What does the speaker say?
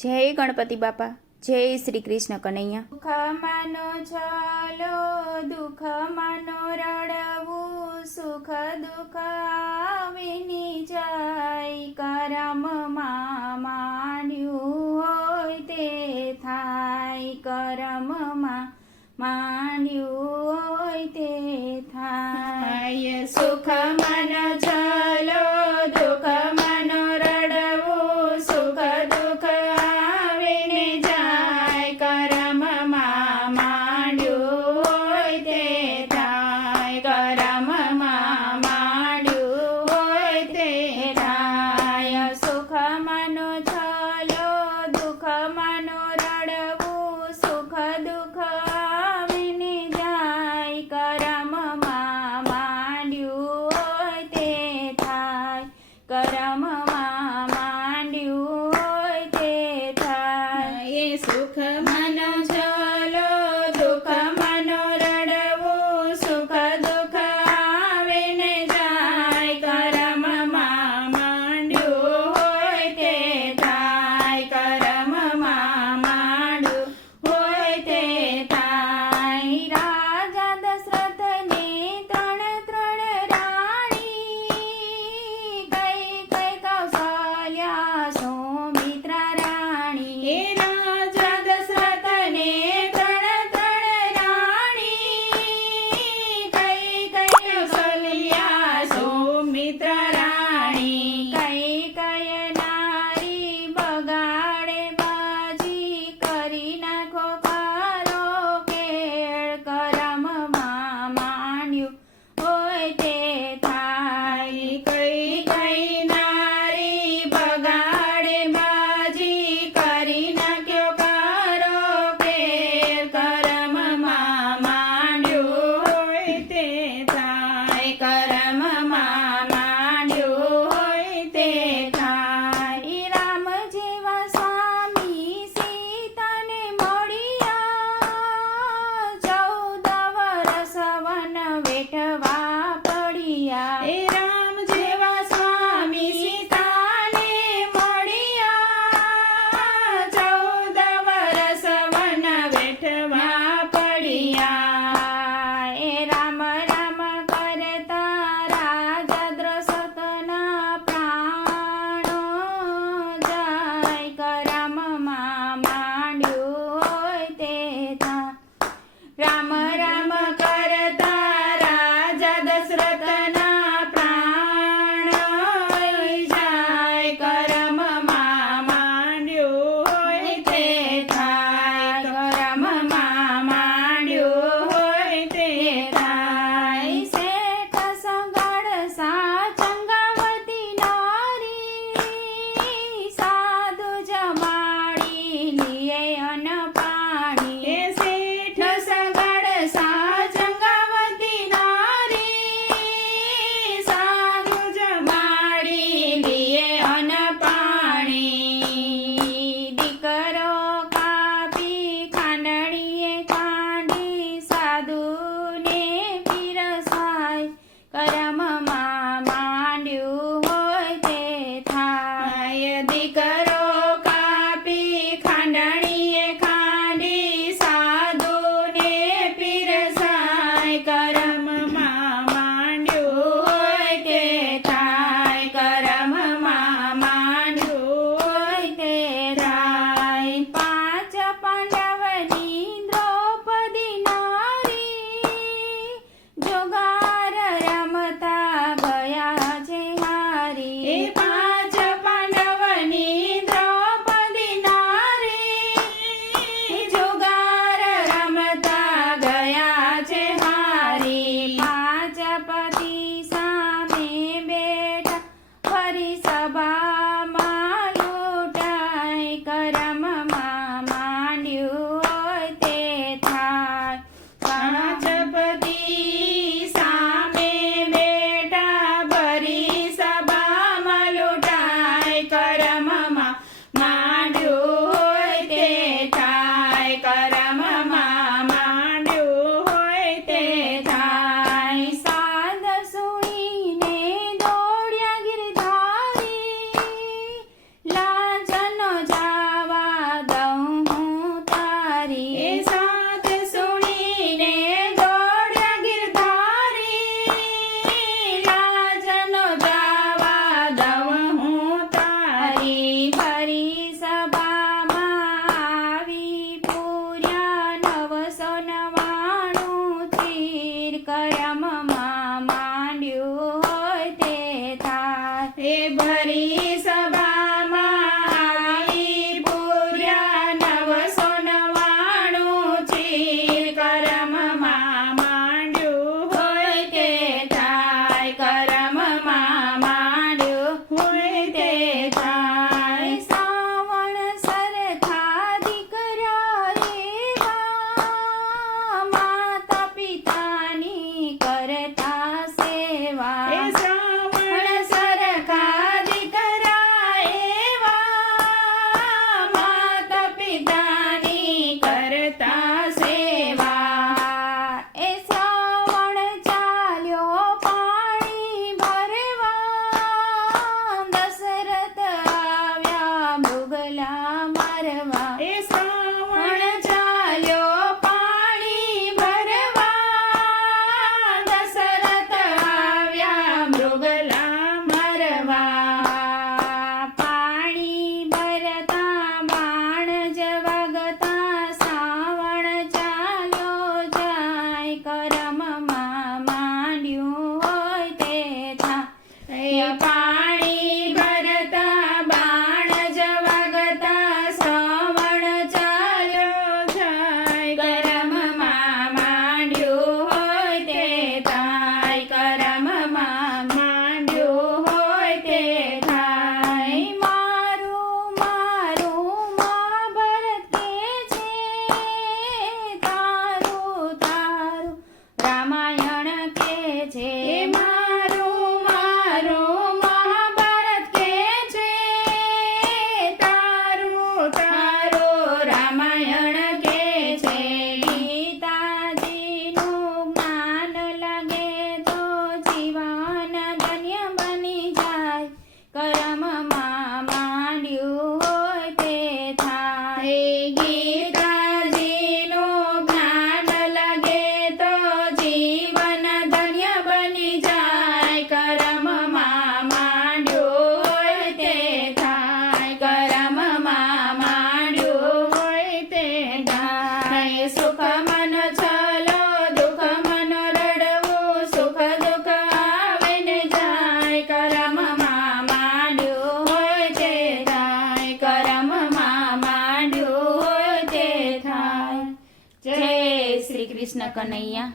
જય ગણપતિ બાપા, જય શ્રી કૃષ્ણ કનૈયા. સુખ માનો ચાલો, દુઃખ માનો રડવું, સુખ દુઃખ આવીની જાય, કરમમાં માંડ્યું હોય તે થાય, કરમમાં માંડ્યું હોય તે થાય. સુખ માનો ચાલો, દુઃખ માનો રડવું, સુખ દુઃખ આવીને જાય, કરમમાં માંડ્યું હોય તે થાય, કરમમાં માંડ્યું હોય તે થાય. સુખ માનો ચાલો, દુઃખ માનો રડવું, સુખ દુઃખ આવીને જાય, કરમમાં માંડ્યું હોય તે થાય, કરમમાં માંડ્યું હોય તે થાય. સુખ માનો ચાલો, દુઃખ માનો રડવું, સુખ દુઃખ આવીને જાય, કરમમાં માંડ્યું હોય તે થાય, કરમમાં માંડ્યું હોય તે થાય. રાજા દશરથને ત્રણ રાણી, કઈ કઈ કૌશલ્યા સૌમિત્રા રાણી. રાજા દશરથને ત્રણ રાણી, કઈ કઈ કૌશલ્યા સૌમિત્રા રાણી. કઈ કઈ નારી બગાડે બાજી, કરી નાખો કારો કેળ, કરમમાં માંડ્યું હોય તે થાય. કઈ કઈ નારી બગાડે બાજી, કરી નાખ્યો કારો કેળ, કરમમાં માંડ્યું હોય તે થાય, કરમમાં માંડ્યું હોય તે થાય. રામ જેવા સ્વામી સીતાને મળ્યા, 14 વરસ વન વેઠવા પડ્યા. રામ જેવા સ્વામી સીતાને મળ્યા, 14 વરસ વન વેઠવા પડ્યા. રામ રામ કરતા રાજા શ્રી કૃષ્ણ કનૈયા